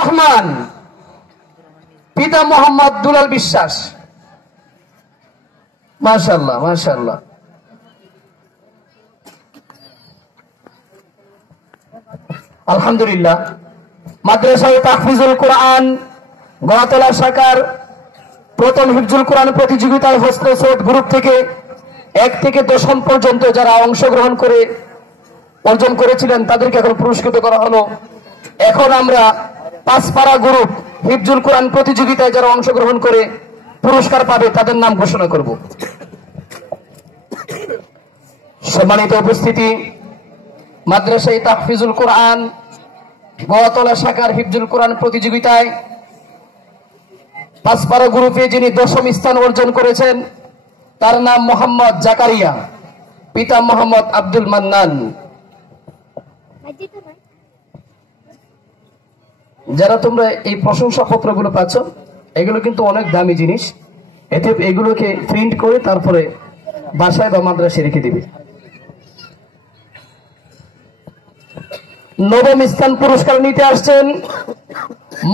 রহমান, পিতা মোহাম্মদ দুলাল বিশ্বাস। মাশাআল্লাহ মাশাআল্লাহ। আলহামদুলিল্লাহ। মাদ্রাসায়ে তাহফিজুল কোরআন গড়াতলা শাখার প্রথম হিফজুল কোরআন প্রতিযোগিতায় হস্তসোট গ্রুপ থেকে 1 থেকে 10 পর্যন্ত যারা অংশগ্রহণ করে অর্জন করেছিলেন তাদেরকে এখন পুরস্কৃত করা হলো। এখন আমরা 5 পারা গ্রুপ হিফজুল কোরআন প্রতিযোগিতায় যারা অংশগ্রহণ করে পুরস্কার পাবে তাদের নাম ঘোষণা করব। সম্মানিত উপস্থিতি, মাদ্রাসায়ে তাহফিজুল কোরআন গড়াতলা শাখার হিফজুল কোরআন প্রতিযোগিতায় 5 পারা গ্রুপে যিনি 10ম স্থান অর্জন করেছেন তার নাম মোহাম্মদ জাকারিয়া, পিতা মোহাম্মদ আব্দুল মান্নান। যারা তোমরা এই প্রশংসা পত্রগুলো পাচ্ছ, এগুলো কিন্তু অনেক দামি জিনিস। এতে এগুলোকে প্রিন্ট করে তারপরে বাসায় বা মাদ্রাসায় রেখে দিবে। 9ম স্থান পুরস্কার নিতে আসছেন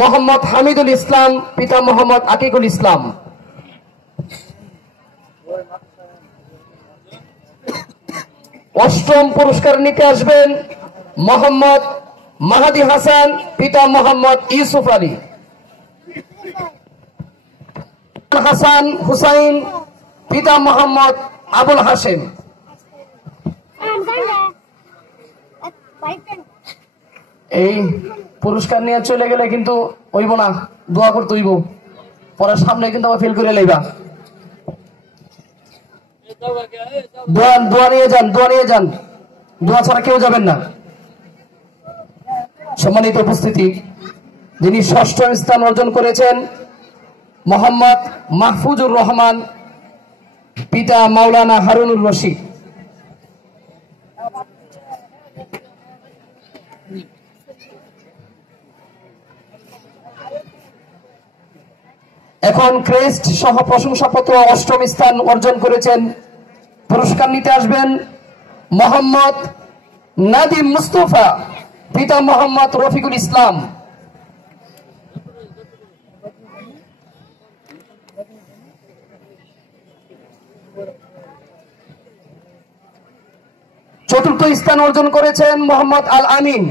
মোহাম্মদ হামিদুল ইসলাম, পিতা মোহাম্মদ আকিকুল ইসলাম। 8ম পুরস্কার নিতে আসবেন মোহাম্মদ মাহাদি হাসান, পিতা মোহাম্মদ ইউসুফ আলী। হাসান হুসাইন, পিতা মোহাম্মদ আবুল হাসেম। এই পুরস্কার নিয়ে চলে গেলে কিন্তু হইব না, দোয়া করতে হইব, পরে সামনে কিন্তু আবার ফেল করে লইবা। দোয়া নিয়ে যান, দোয়া নিয়ে যান, দোয়া ছাড়া কেউ যাবেন না। সম্মানিত উপস্থিতি, যিনি 6ম স্থান অর্জন করেছেন মোহাম্মদ মাহফুজুর রহমান, পিতা মাওলানা হারুনুর রশিদ। এখন ক্রেস্ট সহ প্রশংসাপত্র 8ম স্থান অর্জন করেছেন, পুরস্কার নিতে আসবেন মোহাম্মদ নাদিম মুস্তফা, পিতা মোহাম্মদ রফিকুল ইসলাম। চতুর্থ স্থান অর্জন করেছেন মোহাম্মদ আল আমিন।